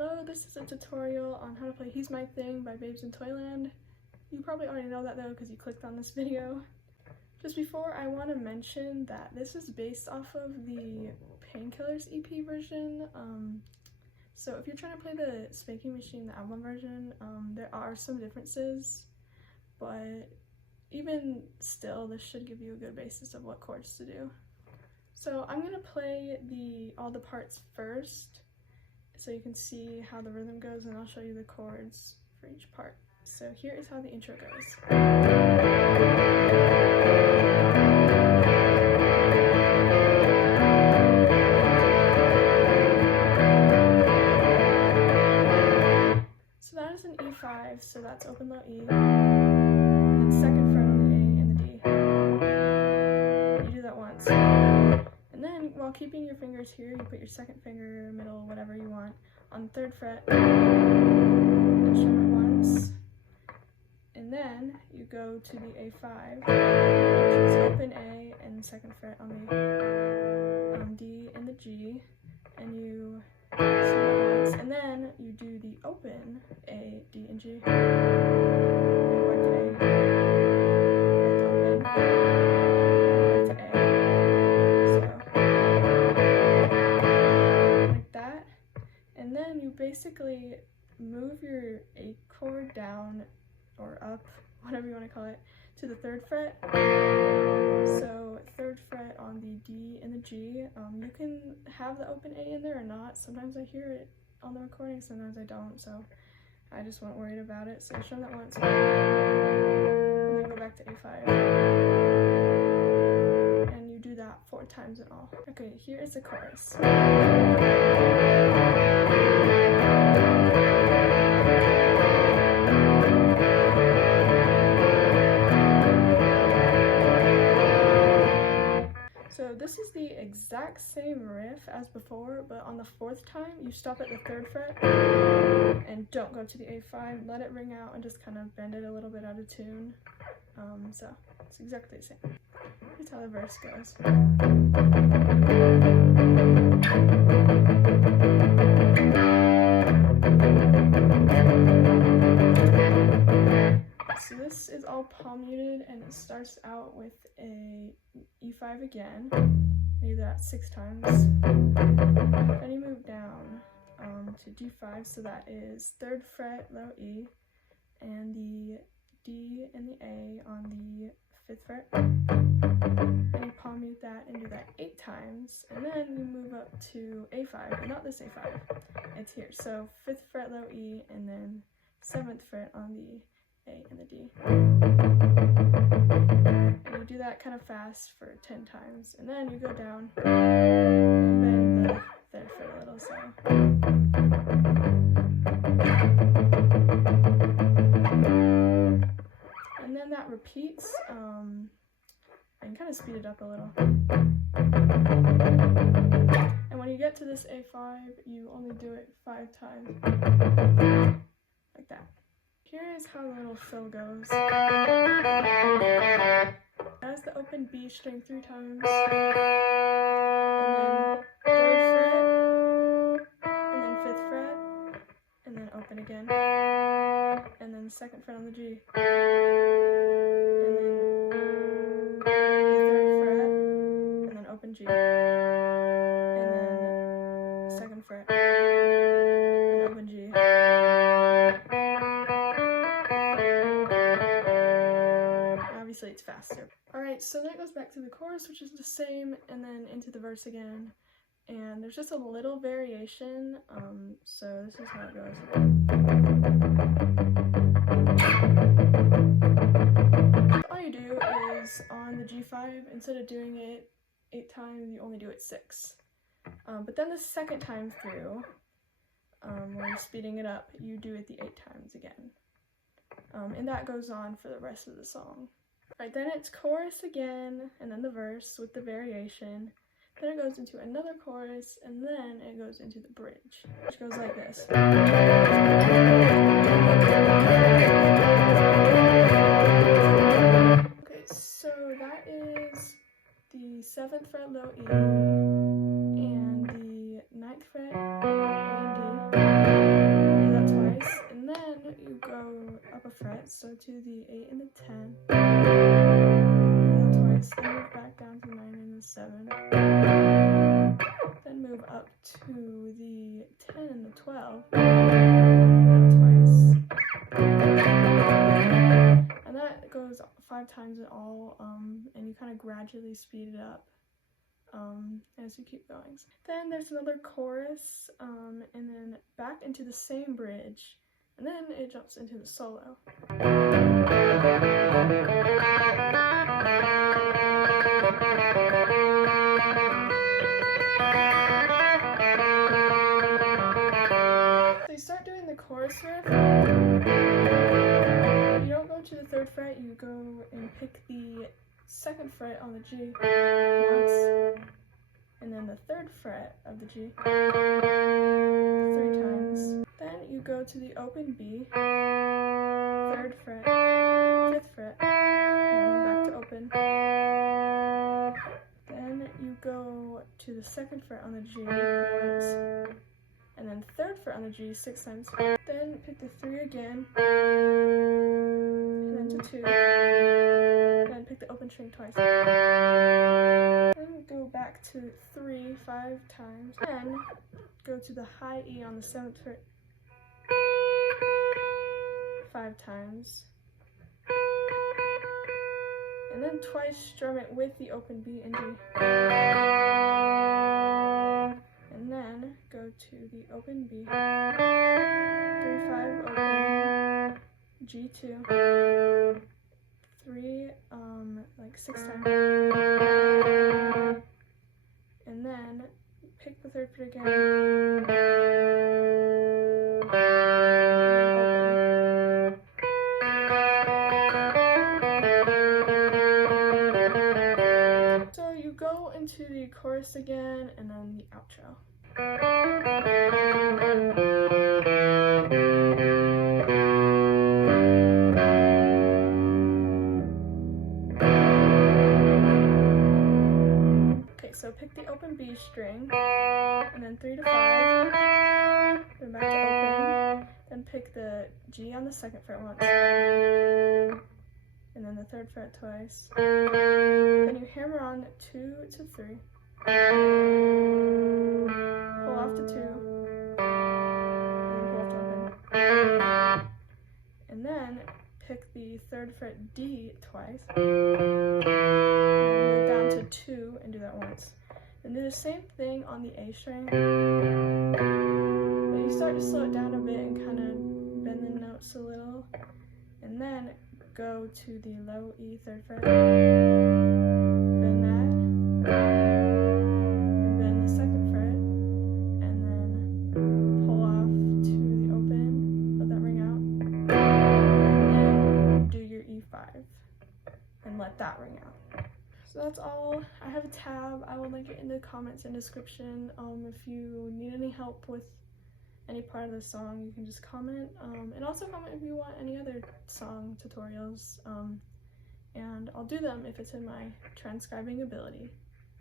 Hello, this is a tutorial on how to play He's My Thing by Babes In Toyland. You probably already know that though because you clicked on this video. Just before, I want to mention that this is based off of the Painkillers EP version. So if you're trying to play the Spanking Machine, the album version, there are some differences, but even still, this should give you a good basis of what chords to do. So I'm going to play all the parts first, so you can see how the rhythm goes, and I'll show you the chords for each part. So here is how the intro goes. So that is an E5, so that's open low E, and second fret on the A and the D. You do that once. And then, while keeping your fingers here, you put your second finger, middle, whatever you want, on the third fret, and strum it once. And then, you go to the A5, which is open A and second fret on the D and the G, and you strum it once. And then, you do the open A, D, and G. You go back to A, back to open, back to A. And then you basically move your A chord down or up, whatever you want to call it, to the third fret. So third fret on the D and the G. You can have the open A in there or not. Sometimes I hear it on the recording, sometimes I don't, so I just wasn't worried about it. So strum that once, and then go back to A5. And you do that 4 times in all. Okay, here is the chorus. So this is the exact same riff as before, but on the 4th time, you stop at the 3rd fret and don't go to the A5, let it ring out and just kind of bend it a little bit out of tune. So it's exactly the same. Here's how the verse goes. So this is all palm muted, and it starts out with a E5 again. You do that 6 times. Then you move down to D5, so that is 3rd fret, low E, and the D and the A on the 5th fret. And you palm mute that and do that 8 times. And then you move up to A5, but not this A5. It's here. So 5th fret, low E, and then 7th fret on the A and the D. And you do that kind of fast for 10 times. And then you go down and bend the 3rd fret a little, so. And then that repeats. I can kind of speed it up a little. And when you get to this A5, you only do it 5 times. Like that. Here is how the little fill goes. As the open B string 3 times, and then 3rd fret, and then 5th fret, and then open again, and then 2nd fret on the G, and then the 3rd fret, and then open G, and then 2nd fret, and open G. Obviously it's faster. Alright, so then it goes back to the chorus, which is the same, and then into the verse again. And there's just a little variation, so this is how it goes. All you do is, on the G5, instead of doing it 8 times, you only do it 6. But then the second time through, when you're speeding it up, you do it the 8 times again. And that goes on for the rest of the song. Right, then it's chorus again, and then the verse with the variation. Then it goes into another chorus, and then it goes into the bridge, which goes like this. Okay, so that is the 7th fret low E, and the 9th fret A and D, frets, so to the 8 and the 10, do that twice, then move back down to the 9 and the 7, then move up to the 10 and the 12, do that twice, and that goes 5 times in all, and you kind of gradually speed it up as you keep going. Then there's another chorus, and then back into the same bridge, and then it jumps into the solo. So you start doing the chorus riff. You don't go to the 3rd fret, you go and pick the 2nd fret on the G once, and then the 3rd fret of the G 3 times. Then you go to the open B, 3rd fret, 5th fret, and then back to open. Then you go to the 2nd fret on the G once, and then 3rd fret on the G 6 times. Then pick the 3 again, and then to 2, then pick the open string twice. Then go back to 3 5 times, then go to the high E on the 7th fret 5 times, and then twice strum it with the open B and G, and then go to the open B, 3 5 open, G2, 3 like 6 times, and then pick the 3rd fret again, so you go into the chorus again and then the outro. So pick the open B string, and then 3 to 5, then back to open, then pick the G on the 2nd fret once, and then the 3rd fret twice, then you hammer on 2 to 3, pull off to 2, and then pull off to open, and then pick the 3rd fret D twice, and move down to 2 and do that once. Then do the same thing on the A string, but you start to slow it down a bit and kind of bend the notes a little, and then go to the low E 3rd fret, bend that, and bend the 2nd fret, and then pull off to the open, let that ring out, and then do your E5 and let that ring out. So that's all. I have a tab. I will link it in the comments and description. If you need any help with any part of the song, you can just comment. And also comment if you want any other song tutorials. And I'll do them if it's in my transcribing ability.